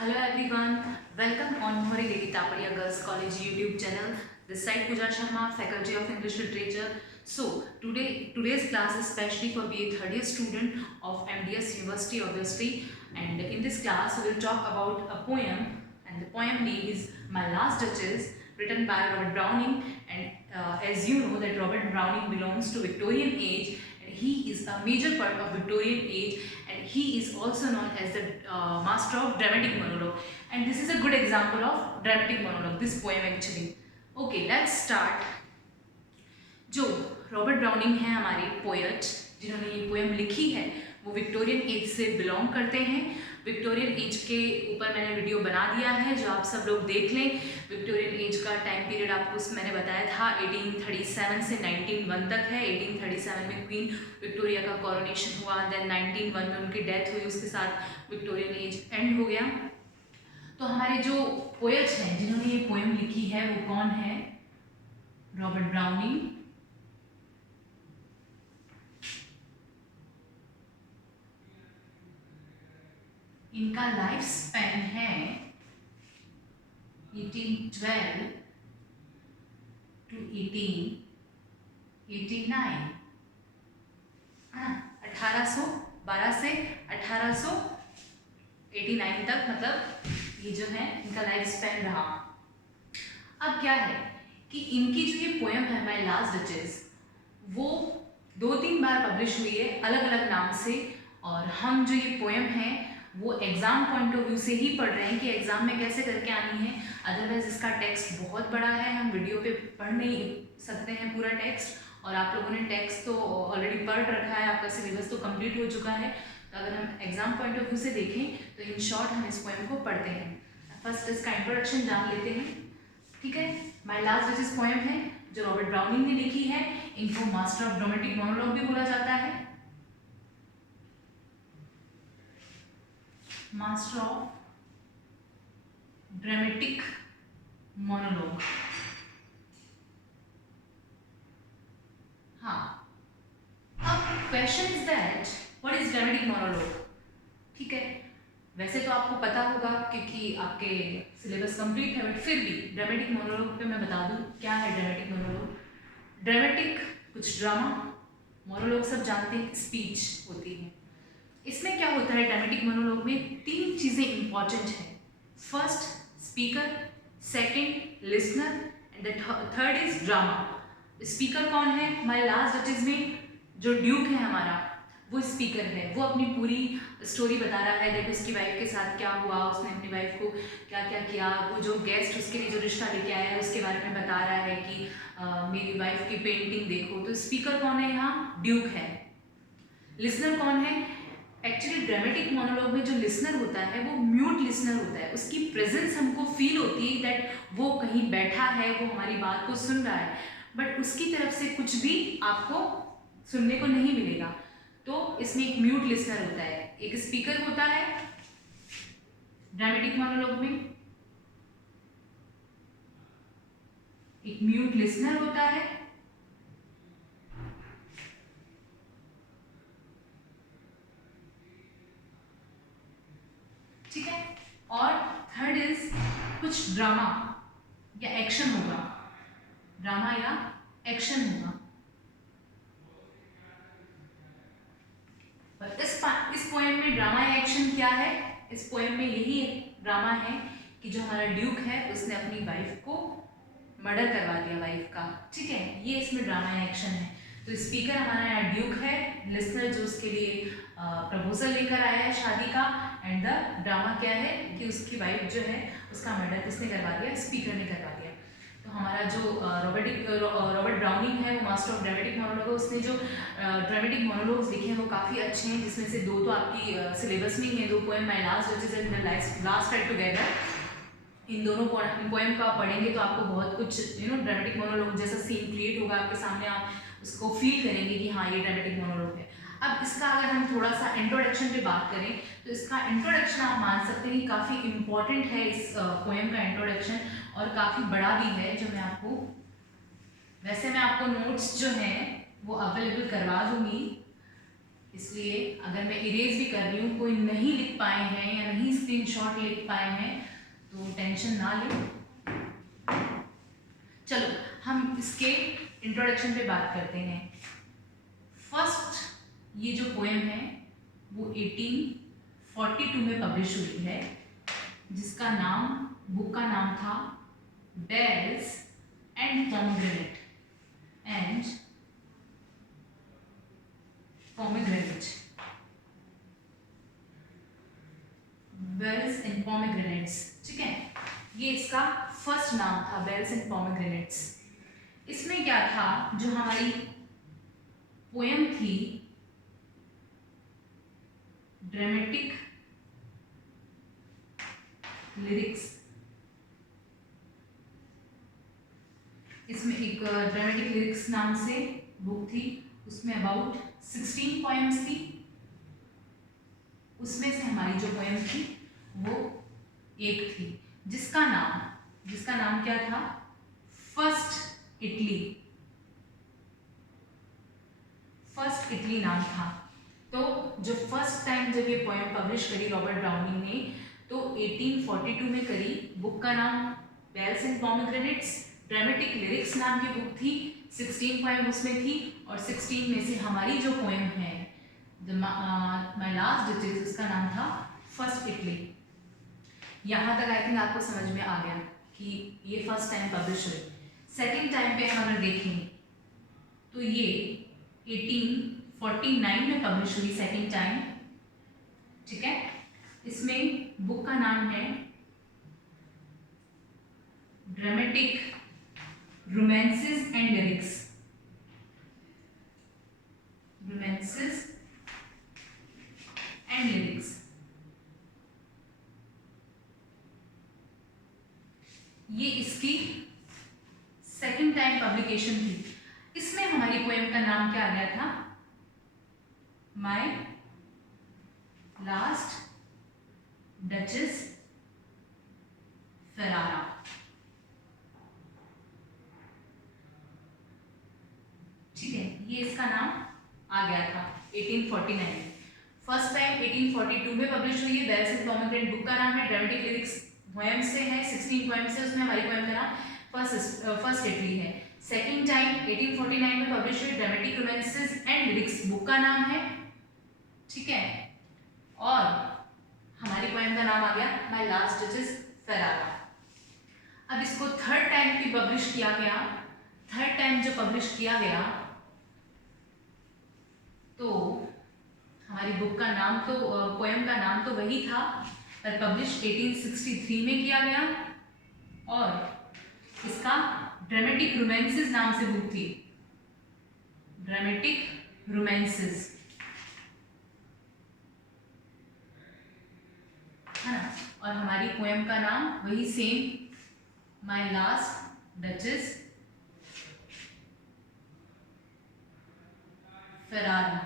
Hello everyone, welcome on Mohari Devi Taparia Girls College YouTube channel. This side Pooja Sharma, Faculty of English Literature. So today's class is especially for BA third year student of MDS University obviously, and in this class we will talk about a poem, and the poem name is My Last Duchess, written by Robert Browning. And as you know that Robert Browning belongs to Victorian age, and he is a major part of Victorian age, and he is also known as the master of dramatic monologue, and this is a good example of dramatic monologue, this poem actually. Okay, let's start. जो Robert browning हैं हमारे poet जिन्होंने ये poem लिखी है वो Victorian age से belong करते हैं। विक्टोरियन एज के ऊपर मैंने वीडियो बना दिया है जो आप सब लोग देख लें। विक्टोरियन एज का टाइम पीरियड आपको मैंने बताया था 1837 से 1901 तक है। 1837 में क्वीन विक्टोरिया का कोरोनेशन हुआ, देन 1901 में उनकी डेथ हुई, उसके साथ विक्टोरियन एज एंड हो गया। तो हमारे जो पोएट्स हैं जिन्होंने ये पोएम लिखी है वो कौन है? रॉबर्ट ब्राउनिंग, इनका लाइफ स्पैन है 1812 टू 1889, 1812 से 1889 तक, मतलब ये जो है इनका लाइफ स्पैन रहा। अब क्या है कि इनकी जो ये पोएम है माय लास्ट डचेस, वो 2-3 बार पब्लिश हुई है अलग अलग नाम से, और हम जो ये पोएम है वो एग्ज़ाम पॉइंट ऑफ व्यू से ही पढ़ रहे हैं कि एग्ज़ाम में कैसे करके आनी है। अदरवाइज इसका टेक्स्ट बहुत बड़ा है, हम वीडियो पे पढ़ नहीं सकते हैं पूरा टेक्स्ट, और आप लोगों ने टेक्स्ट तो ऑलरेडी पढ़ रखा है, आपका सिलेबस तो कंप्लीट हो चुका है। तो अगर हम एग्ज़ाम पॉइंट ऑफ व्यू से देखें तो इन शॉर्ट हम इस पोएम को पढ़ते हैं। फर्स्ट इसका इंट्रोडक्शन जान लेते हैं, ठीक है। माय लास्ट डचेस पोएम है जो रॉबर्ट ब्राउनिंग ने लिखी है। इनको मास्टर ऑफ ड्रामेटिक मोनोलॉग भी बोला जाता है, मास्टर ऑफ ड्रामेटिक मोनोलॉग। हाँ, अब question is that what is dramatic monologue, ठीक है। वैसे तो आपको पता होगा क्योंकि आपके सिलेबस कंप्लीट है, बट फिर भी ड्रामेटिक मोनोलॉग पे मैं बता दूं क्या है ड्रामेटिक मोनोलॉग। ड्रामेटिक कुछ ड्रामा, मोनोलॉग सब जानते हैं स्पीच होती है। इसमें क्या होता है ड्रामेटिक मोनोलॉग में 3 चीज़ें इंपॉर्टेंट हैं। First speaker, second listener, and the third is drama. Speaker कौन है? माय लास्ट डचेस में जो ड्यूक है हमारा वो स्पीकर है, वो अपनी पूरी स्टोरी बता रहा है, देखो उसकी वाइफ के साथ क्या हुआ, उसने अपनी वाइफ को क्या क्या किया, वो जो गेस्ट उसके लिए जो रिश्ता लेके आया है उसके बारे में बता रहा है कि मेरी वाइफ की पेंटिंग देखो। तो स्पीकर कौन है यहाँ? ड्यूक है। लिसनर कौन है? एक्चुअली ड्रामेटिक मोनोलॉग में जो लिसनर होता है वो म्यूट लिसनर होता है, उसकी प्रेजेंस हमको फील होती है दैट वो कहीं बैठा है, वो हमारी बात को सुन रहा है, बट उसकी तरफ से कुछ भी आपको सुनने को नहीं मिलेगा। तो इसमें एक म्यूट लिसनर होता है, एक स्पीकर होता है ड्रामेटिक मोनोलॉग में, एक म्यूट लिसनर होता है, ठीक है। और थर्ड इज कुछ ड्रामा या एक्शन होगा, ड्रामा या एक्शन होगा। पर इस पोएम में ड्रामा या एक्शन क्या है? इस पोएम में यही ड्रामा है कि जो हमारा ड्यूक है उसने अपनी वाइफ को मर्डर करवा दिया वाइफ का, ठीक है, ये इसमें ड्रामा या एक्शन है। तो स्पीकर हमारा यहाँ ड्यूक है, लिसनर जो उसके लिए प्रपोजल लेकर आया है शादी का, एंड द ड्रामा क्या है कि उसकी वाइफ जो है उसका मर्डर किसने करवा दिया? स्पीकर ने करवा दिया। तो हमारा जो रॉबर्ट ब्राउनिंग है वो मास्टर ऑफ ड्रामेटिक मोनोलॉग, उसने जो ड्रामेटिक मोनोलॉग्स लिखे हैं वो काफ़ी अच्छे हैं, जिसमें से 2 तो आपकी सिलेबस में ही है, 2 poem My Last Duchess and The Last Ride Together. इन दोनों पोएम को आप पढ़ेंगे तो आपको बहुत कुछ ड्रामेटिक मोनोलॉग जैसा सीन क्रिएट होगा आपके सामने, आप उसको फील करेंगे कि हाँ ये ड्रामेटिक मोनोलॉग है। अब इसका अगर हम थोड़ा सा इंट्रोडक्शन पे बात करें तो इसका इंट्रोडक्शन आप मान सकते हैं कि काफ़ी इम्पॉर्टेंट है इस पोएम का इंट्रोडक्शन, और काफ़ी बड़ा भी है, जो मैं आपको वैसे मैं आपको नोट्स जो हैं वो अवेलेबल करवा दूंगी, इसलिए अगर मैं इरेज भी कर रही हूँ, कोई नहीं लिख पाए हैं या नहीं स्क्रीनशॉट लिख पाए हैं तो टेंशन ना लें। चलो हम इसके इंट्रोडक्शन पे बात करते हैं। फर्स्ट ये जो पोएम है वो 1842 में पब्लिश हुई है, जिसका नाम, बुक का नाम था Bells and Pomegranate. Bells and Pomegranates, ठीक है, ये इसका फर्स्ट नाम था, बेल्स एंड पोमेग्रेनेट्स। इसमें क्या था, जो हमारी पोएम थी ड्रामेटिक लिरिक्स, इसमें एक ड्रामेटिक लिरिक्स नाम से बुक थी, उसमें अबाउट 16 पोएम्स थी। उसमें से हमारी जो पोएम थी वो एक थी, जिसका नाम क्या था, फर्स्ट इटली नाम था। तो जो फर्स्ट टाइम जब ये पोएम पब्लिश करी रॉबर्ट ब्राउनिंग ने, तो 1842 में करी। बुक का नाम Bells and Pomegranates, Dramatic Lyrics नाम की बुक थी, 16 पोएम उसमें थी, और 16 में से हमारी जो पोएम है माय लास्ट डिजिट, उसका नाम था फर्स्ट इटली। यहाँ तक आई थिंक आपको समझ में आ गया कि ये फर्स्ट टाइम पब्लिश हुई। सेकेंड टाइम पे हम अगर देखें तो ये 1849 में पब्लिश हुई सेकेंड टाइम, ठीक है। इसमें बुक का नाम है dramatic romances and lyrics, romances and lyrics. ये इसकी सेकंड टाइम पब्लिकेशन थी। इसमें हमारी पोएम का नाम क्या आ गया था, माय लास्ट डचेस फेरारा। ठीक है, ये इसका नाम आ गया था 1849 में। फर्स्ट टाइम 1842 में पब्लिश हुई है। बेल्स एंड पोमेग्रेनेट बुक का नाम है, ड्रामेटिक लिरिक्स पोएम से है, 16 पोएम से, उसमें हमारी पोएम का नाम फर्स्ट इटली है। सेकंड टाइम 1849 में पब्लिश हुई, dramatic romances and lyrics book का नाम है, ठीक है। और हमारी पोएम का नाम आ गया माय लास्ट डचेस फेरारा। अब इसको थर्ड टाइम भी पब्लिश किया गया। थर्ड टाइम जो पब्लिश किया गया तो हमारी बुक का नाम तो, पोएम का नाम तो वही था, पर पब्लिश 1863 में किया गया, और इसका ड्रामेटिक रोमांसेस नाम से बुक थी, ड्रामेटिक रोमांसेस, है ना। और हमारी पोएम का नाम वही same, my Last duchess Ferrara.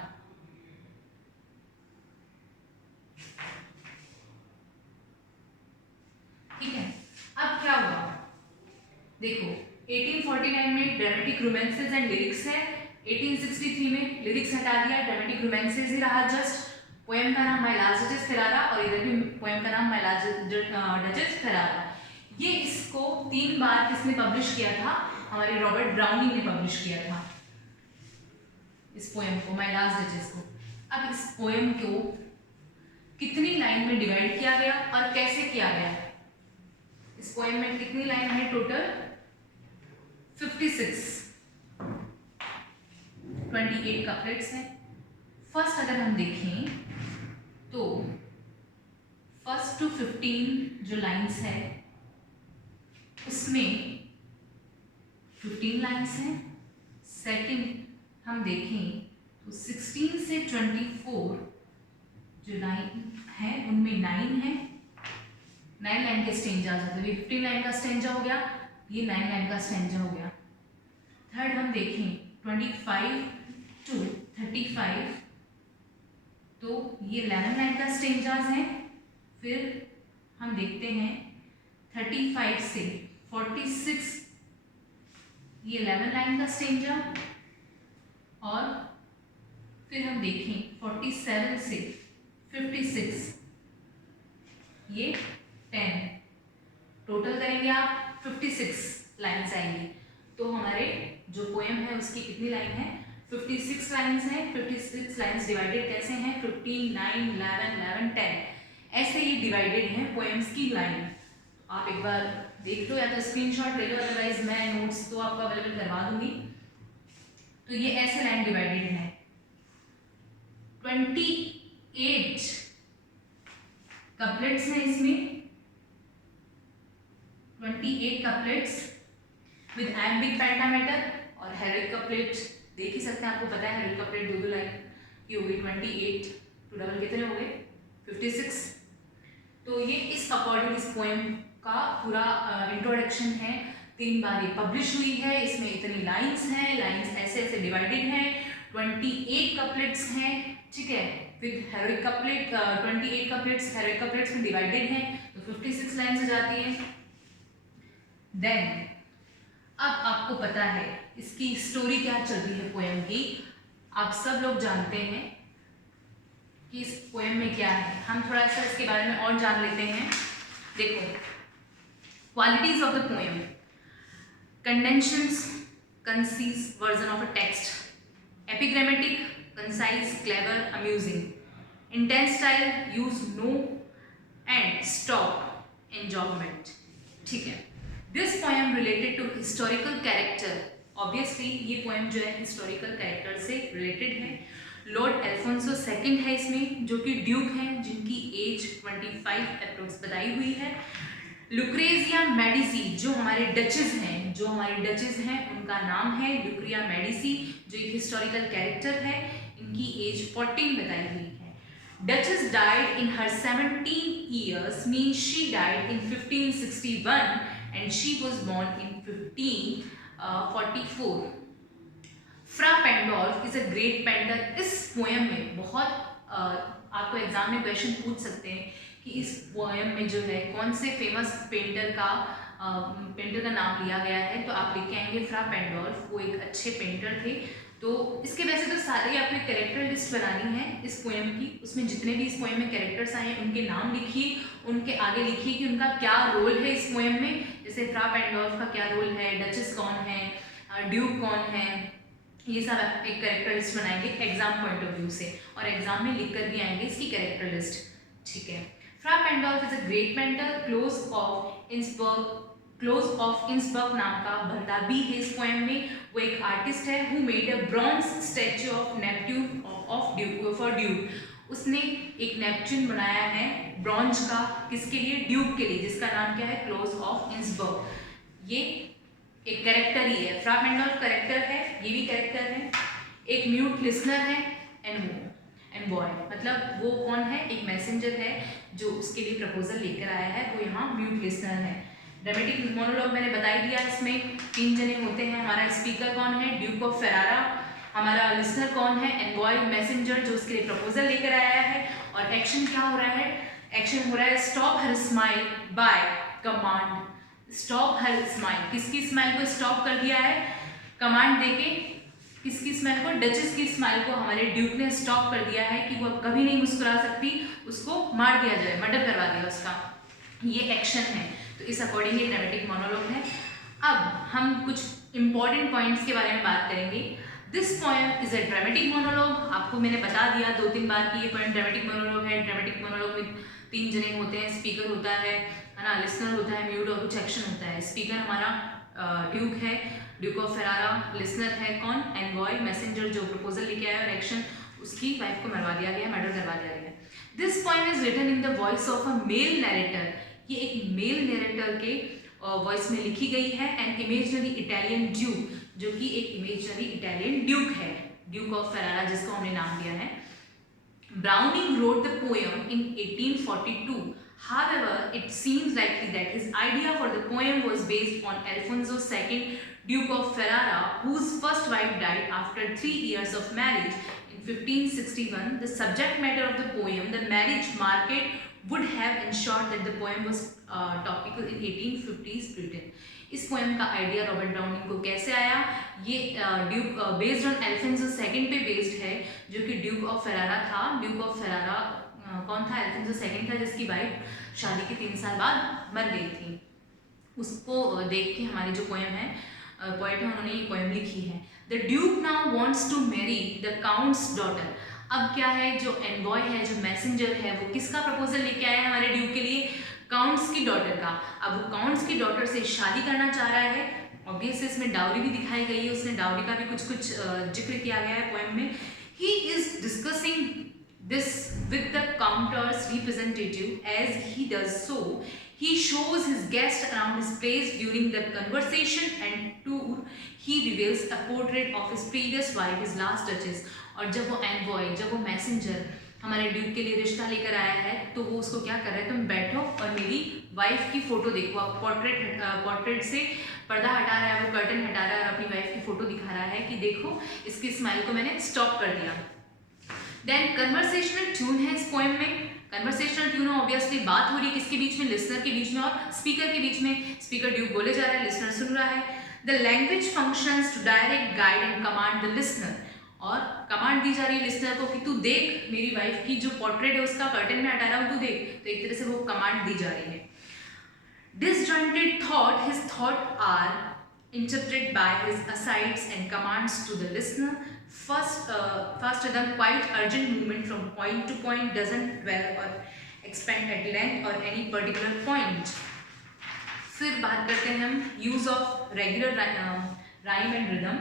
ठीक है, अब क्या हुआ देखो, 1849 में ड्रामेटिक रोमांसेस एंड लिरिक्स है, 1863 में लिरिक्स हटा दिया, ड्रामेटिक रोमांसेस ही रहा जस्ट। पोएम का नाम माय लास्ट डचेस फेरारा, और इधर भी पोएम का नाम माय लास्ट डचेस फेरारा। ये इसको 3 बार किसने पब्लिश किया था, हमारे रॉबर्ट ब्राउनिंग ने पब्लिश किया था इस पोएम को, माय लास्ट डचेस को। अब इस पोएम को कितनी लाइन में डिवाइड किया गया और कैसे किया गया, इस पोएम में कितनी लाइन है टोटल, 56, 28 कपलेट्स हैं। फर्स्ट अगर हम देखें तो फर्स्ट टू 15 जो लाइंस है उसमें 15 लाइंस हैं। सेकंड हम देखें तो 16 से 24 जो लाइन है उनमें 9 है, 9 लाइन के स्टेंजा जाते हैं। 15 लाइन का स्टेंजा हो गया, ये 9 लाइन का स्टेंजा हो गया। थर्ड हम देखें 25 टू 35 तो ये 11 लाइन का स्टेंजाज हैं। फिर हम देखते हैं 35 से 46 ये 11 लाइन का स्टेंजा, और फिर हम देखें 47 से 56, ये 10, टोटल करेंगे आप 56 लाइन्स आएंगी। तो हमारे जो पोएम है उसकी कितनी लाइन है, 56 लाइन्स हैं। 56 लाइन्स डिवाइडेड कैसे हैं, 15, 9, 11, 11, 10, ऐसे ये डिवाइडेड हैं पोएम्स की लाइन। आप एक बार देख लो या तो स्क्रीनशॉट ले लो, अदरवाइज मैं नोट्स तो आपको अवेलेबल करवा दूंगी। तो ये ऐसे लाइन डिवाइडेड है। 28 कपलेट्स हैं इसमें, 28 कपलेट्स विद एम्बिक पेंटामेटर और हेरोइक कपलेट देख ही सकते हैं, आपको पता है हेरोइक कपलेट दो लाइन की हो गई। 28 टू डबल कितने हो गए, 56। तो ये इस अकॉर्डिंग इस पोएम का पूरा इंट्रोडक्शन है। 3 बार ये पब्लिश हुई है, इसमें इतनी लाइंस हैं, लाइंस ऐसे ऐसे डिवाइडेड हैं, 28 कपलेट्स हैं, ठीक है, with heroic couplet. 28 couplets heroic couplets में डिवाइडेड हैं, तो 56 लाइंस हो जाती है। देन अब आपको पता है इसकी स्टोरी क्या चल रही है पोएम की। आप सब लोग जानते हैं कि इस पोएम में क्या है, हम थोड़ा सा इसके बारे में और जान लेते हैं। देखो, qualities of the poem, condensations, concise version of a text, epigrammatic, concise, clever, amusing, intense style, use no end stop, enjoyment, ठीक है। This poem related to historical character, obviously ये पोएम जो है हिस्टोरिकल कैरेक्टर से related है। Lord Alfonso second है इसमें, जो कि ड्यूक हैं, जिनकी एज 25 अप्रोक्स बताई हुई है। लुक्रेजिया मेडिसी जो हमारे डचेस हैं, उनका नाम है लुक्रिया मेडिसी, जो एक हिस्टोरिकल कैरेक्टर है, इनकी एज 14 बताई हुई है। Duchess died in her 17 years, means she died in 1561 and she was born in 1544। Fra Pandolf is a great painter. इस पोएम में बहुत आपको एग्जाम में क्वेश्चन पूछ सकते हैं कि इस पोएम में जो है कौन से फेमस पेंटर का नाम लिया गया है, तो आप लिख के आएंगे फ्रा पेंडोल्फ, वो एक अच्छे पेंटर थे। तो इसके वैसे तो सारे आपको कैरेक्टर लिस्ट बनानी है इस पोएम की, उसमें जितने भी इस पोएम में कैरेक्टर्स आए हैं उनके नाम लिखिए, उनके आगे लिखिए कि उनका क्या रोल है इस पोएम में। जैसे फ्रा पेंडोल्फ का क्या रोल है, डचेस कौन है, ड्यूक कौन है, ये सब आप एक कैरेक्टर लिस्ट बनाएंगे एग्जाम पॉइंट ऑफ व्यू से, और एग्जाम में लिख कर भी आएंगे इसकी कैरेक्टर लिस्ट, ठीक है। Fra Pandolf is a great painter, Claus of Innsbruck नाम का बंदा भी है इस पोएम में। वो एक आर्टिस्ट है who made a bronze statue of Neptune of Duke for Duke. उसने एक नेपच्यून बनाया है ब्रॉन्ज का, किसके लिए, ड्यूक के लिए, जिसका नाम क्या है, क्लोज ऑफ इंसबर्ग। ये एक कैरेक्टर ही है, फ्रा पेंडोल्फ कैरेक्टर है, ये भी कैरेक्टर है। एक म्यूट लिसनर है, एंड बॉय, मतलब वो कौन है, एक मैसेंजर है जो उसके लिए प्रपोजल लेकर आया है, वो यहाँ म्यूट लिसनर है। ड्रामेटिक मोनोलॉग मैंने बता ही दिया, इसमें 3 जने होते हैं। हमारा स्पीकर कौन है, ड्यूक ऑफ फेरारा, हमारा लिसनर कौन है, एनवॉय मैसेंजर जो उसके लिए प्रपोजल लेकर आया है। और एक्शन क्या हो रहा है, एक्शन हो रहा है stop her smile bye command. Stop her smile, किसकी स्माइल को स्टॉप कर दिया है, कमांड देके, किसकी स्माइल को, डचेस की स्माइल को हमारे ड्यूक ने स्टॉप कर दिया है कि वो अब कभी नहीं मुस्कुरा सकती, उसको मार दिया जाए, मर्डर करवा दिया उसका, ये एक्शन है। तो इस अकॉर्डिंग ये ड्रामेटिक मोनोलॉग है। अब हम कुछ इंपॉर्टेंट पॉइंट्स के बारे में बात करेंगे। This poem is a dramatic monologue, आपको मैंने बता दिया 2-3 बार कि ये पोएम ड्रामेटिक मोनोलॉग है। ड्रामेटिक मोनोलॉग में 3 जने होते हैं, स्पीकर होता है ना, लिसनर होता है, म्यूट, और कुछ एक्शन होता है। स्पीकर हमारा ड्यूक है, ड्यूक ऑफ फेरारा, लिसनर है कौन, एनवॉय मैसेंजर जो प्रपोजल लेके आया, और एक्शन उसकी वाइफ को मरवा दिया गया, मर्डर करवा दिया गया। This poem is written in the voice of a male narrator, ये एक मेल नरेटर के वॉइस में लिखी गई है। एंड इमेजनरी इटालियन ड्यूक, जो कि एक इमेजनरी इटालियन ड्यूक है, ड्यूक ऑफ फेरारा जिसको हमने नाम दिया है। Browning wrote the poem in 1842. However, it seems likely that his idea for the poem was based on Alfonso II, Duke of Ferrara, whose first wife died after 3 years of marriage in 1561. The subject matter of the poem, the marriage market, would have ensured that the poem was topical in 1850s Britain. इस poem का idea Robert browning को कैसे आया? ये Duke based on Alfonso second पे based है, जो कि ड्यूक ऑफ फेरारा था। ड्यूक ऑफ फेरारा कौन था? अल्फोंसो सेकंड था, जिसकी वाइफ शादी के 3 साल बाद मर गई थी। उसको देख के हमारी जो पोएम है, पोएट है, उन्होंने ये पोएम लिखी है। The duke now wants to marry the count's daughter. अब क्या है, जो एनबॉय है, जो मैसेंजर है, वो किसका प्रपोजल लेके आया है हमारे ड्यूक के लिए? काउंट्स की डॉटर का। अब वो काउंट्स की डॉटर से शादी करना चाह रहा है। ऑब्वियसली इसमें डाउरी भी दिखाई गई है, उसने डाउरी का भी कुछ जिक्र किया गया है पोएम में। He is discussing this with the counter's representative. As he does so, he shows his guest around his place. During the conversation and tour, he reveals a portrait of his previous wife, his last duchess. और जब वो envoy, जब वो messenger हमारे Duke के लिए रिश्ता लेकर आया है, तो वो उसको क्या कर रहा है? तुम बैठो और मेरी वाइफ की फोटो देखो। अब पोर्ट्रेट से पर्दा हटा रहा है, वो कर्टन हटा रहा है और अपनी वाइफ की फोटो दिखा रहा है कि देखो, इसकी स्माइल को मैंने स्टॉप कर दिया। देन कन्वर्सेशनल ट्यून है इस पोएम में। कन्वर्सेशनल ट्यून ऑब्वियसली बात हो रही है किसके बीच में? लिसनर के बीच में और स्पीकर के बीच में। स्पीकर ड्यूक बोले जा रहा है, लिसनर सुन रहा है। The language functions to direct guide and command the listener. और कमांड दी जा रही है लिसनर को कि तू देख, मेरी वाइफ की जो पोर्ट्रेट है उसका कर्टन में हटा रहा हूँ, तू देख। तो एक तरह से वो कमांड दी जा रही है। Disjointed thought, his thoughts are interpreted by his asides and commands to the listener. Faster than quite urgent movement from point to point, doesn't dwell or expand at length or any particular point. फिर बात करते हैं हम use of regular rhyme and rhythm.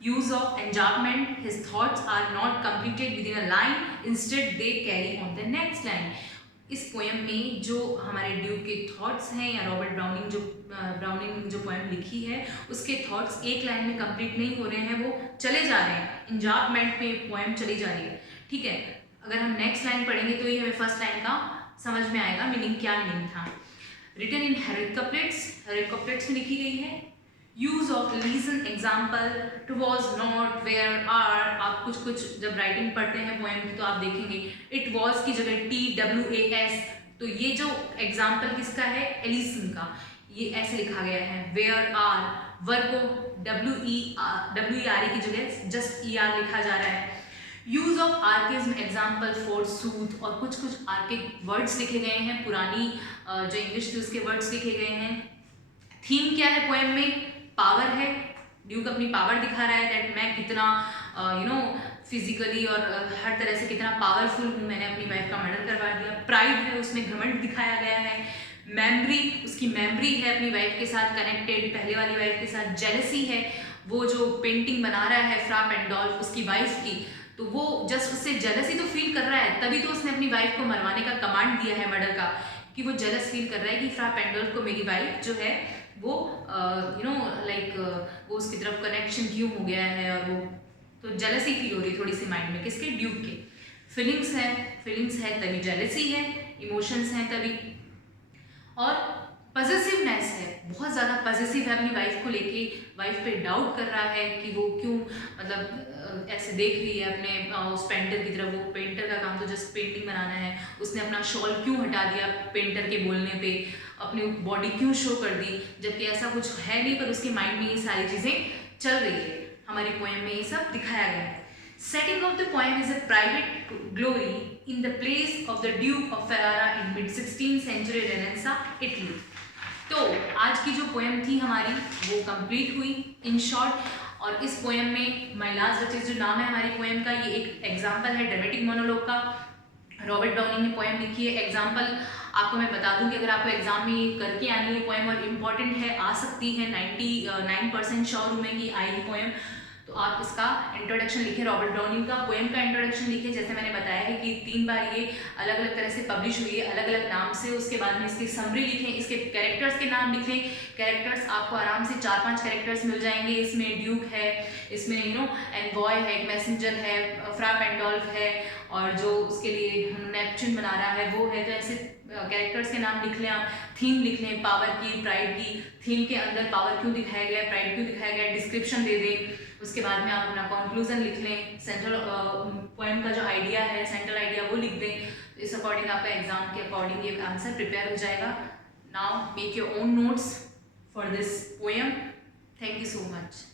Use of enjambment, his thoughts are not completed within a line, instead they carry on the next line. इस poem में जो हमारे Duke के थॉट्स हैं, या रॉबर्ट ब्राउनिंग जो पोएम लिखी है, उसके थॉट्स एक लाइन में कंप्लीट नहीं हो रहे हैं, वो चले जा रहे हैं। इंजापमेंट में पोएम चली जा रही है, ठीक है। अगर हम नेक्स्ट लाइन पढ़ेंगे तो ही हमें फर्स्ट लाइन का समझ में आएगा मीनिंग, क्या मीनिंग था। रिटन इन हेरोइक कपलेट्स में लिखी गई है। Use of elision example, to was not, where are. आप कुछ जब राइटिंग पढ़ते हैं पोएम की तो आप देखेंगे इट वॉज की जगह TWAS, तो ये जो एग्जाम्पल किसका है? एलिसन का। ये ऐसे लिखा गया है। वेयर आर, वर्ब को WERE की जगह जस्ट ER लिखा जा रहा है। Use of archaism example for sooth, और कुछ आर्किक वर्ड्स लिखे गए हैं, पुरानी जो इंग्लिश थी उसके वर्ड्स लिखे गए हैं। थीम क्या है पोएम में? पावर है। ड्यूक अपनी पावर दिखा रहा है, दैट मैं कितना फिजिकली और हर तरह से कितना पावरफुल हूँ, मैंने अपनी वाइफ का मर्डर करवा दिया। प्राइड है, उसमें घमंड दिखाया गया है। मेमरी, उसकी मेमरी है अपनी वाइफ के साथ कनेक्टेड, पहले वाली वाइफ के साथ। जेलसी है, वो जो पेंटिंग बना रहा है फ्रा पेंडोल्फ उसकी वाइफ की, तो वो जस्ट उससे जेलसी तो फील कर रहा है, तभी तो उसने अपनी वाइफ को मरवाने का कमांड दिया है मर्डर का, कि वो जेलस फील कर रहा है कि फ्रा पेंडोल्फ को मेरी वाइफ जो है वो वो उसकी तरफ कनेक्शन क्यों हो गया है, और वो तो जेलसी फील हो रही है थोड़ी सी माइंड में। किसके? ड्यूक के। फीलिंग्स है तभी जेलसी है, इमोशंस हैं तभी। और पॉजिटिवनेस है, बहुत ज़्यादा पॉजिटिव है अपनी वाइफ को लेके, वाइफ पे डाउट कर रहा है कि वो क्यों ऐसे देख रही है अपने उस पेंटर की तरफ। वो पेंटर का काम तो जस्ट पेंटिंग बनाना है, उसने अपना शॉल क्यों हटा दिया पेंटर के बोलने पे, अपनी बॉडी क्यों शो कर दी, जबकि ऐसा कुछ है नहीं, पर उसके माइंड में ये सारी चीज़ें चल रही है। हमारी पोएम में ये सब दिखाया गया है। Setting of the poem is a private glory in the place of the Duke of Ferrara in mid-16th century Renaissance, Italy. तो आज की जो पोएम थी हमारी वो कंप्लीट हुई इन शॉर्ट। और इस पोएम में माय लास्ट डचेस जो नाम है हमारी पोएम का, ये एक एग्जाम्पल है ड्रामेटिक मोनोलॉग का। रॉबर्ट ब्राउनिंग ने पोएम लिखी है। एग्जाम्पल आपको मैं बता दूं कि अगर आपको एग्जाम में करके आनी है पोएम और इम्पॉर्टेंट है, आ सकती है, 99% श्योर हूँ मैं कि आएगी पोएम, तो आप इसका इंट्रोडक्शन लिखें, रॉबर्ट ब्राउनिंग का पोएम का इंट्रोडक्शन लिखें। जैसे मैंने बताया है कि 3 बार ये अलग अलग तरह से पब्लिश हुई है, अलग अलग नाम से। उसके बाद में इसकी समरी लिखें, इसके कैरेक्टर्स के नाम लिखें। कैरेक्टर्स आपको आराम से 4-5 कैरेक्टर्स मिल जाएंगे। इसमें ड्यूक है, इसमें एनवॉय है, एक मैसेंजर है, फ्रा पेंडोल्फ है, और जो उसके लिए नेपच्यून बना रहा है वो है। तो ऐसे कैरेक्टर्स के नाम लिख लें आप। थीम लिख लें, पावर की, प्राइड की। थीम के अंदर पावर क्यों दिखाया गया है, प्राइड क्यों दिखाया गया है, डिस्क्रिप्शन दे दें। उसके बाद में आप अपना कंक्लूजन लिख लें, सेंट्रल पोएम का जो आइडिया है, सेंट्रल आइडिया वो लिख दें। इस अकॉर्डिंग आपका एग्जाम के अकॉर्डिंग ये आंसर प्रिपेयर हो जाएगा। Now make your own notes for this poem. Thank you so much.